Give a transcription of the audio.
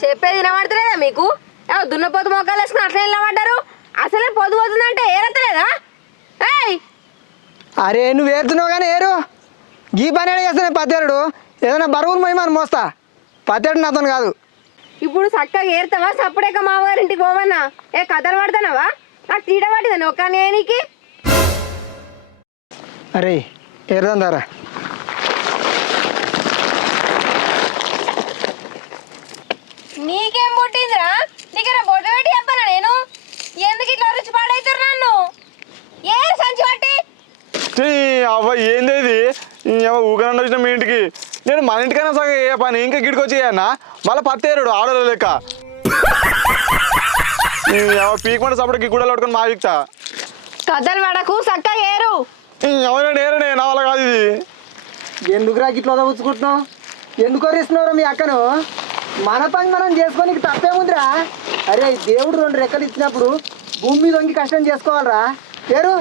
చెప్పేది వినబడతలేదా మీకు? దున్నపోతు మొక్కలు వేసుకుని అట్లా నిలబడ్డారు. అసలే పొద్దు పోతుందంటే ఏరంతలేదా? ఏయ్ అరే నువ్వు ఏరుతున్నావు కానీ ఏరు గీ పని చేస్తానే పత్తేరుడు ఏదైనా బరువులు మోయమని మోస్తా పత్తేడు నాతో కాదు. ఇప్పుడు చక్కగా ఏరుతావా? సప్పుడేక మావారింటికి పోవన్నా. కథలు పడతానవా? నాకు తీట పట్టిందని ఒక నేనికి. అరే ఏరుదాం దారా. నీకేం పుట్టిందిరా? నీకేనా బొట్టు పెట్టి చెప్పానా నేను? ఎందుకు ఇట్లా రుచి పాడైతారు నన్ను? ఏరు సంచి పట్టి. అవ్వ ఏంది ఊకనండి వచ్చిన మీ ఇంటికి. నేను మన ఇంటికైనా సగం ఏ పని ఇంకా గిడికి వచ్చి అన్న మళ్ళీ పత్తేరుడు ఆడలో లెక్క పీకమంటే సపడికి కూడా పట్టుకొని మా ఇచ్చా కథలు పడకు, చక్కగా ఏరు. ఎవరైనా ఏరనే నా వల్ల కాదు ఇది. ఎందుకు రా గిట్లా వదవుచ్చుకుంటున్నావు? ఎందుకు వరిస్తున్నావు మీ అక్కను? మన పని మనం చేసుకోనికి తప్పేముందిరా? అరే దేవుడు 2 రెక్కలు ఇచ్చినప్పుడు భూమి మీద వంగి కష్టం చేసుకోవాలరా. పేరు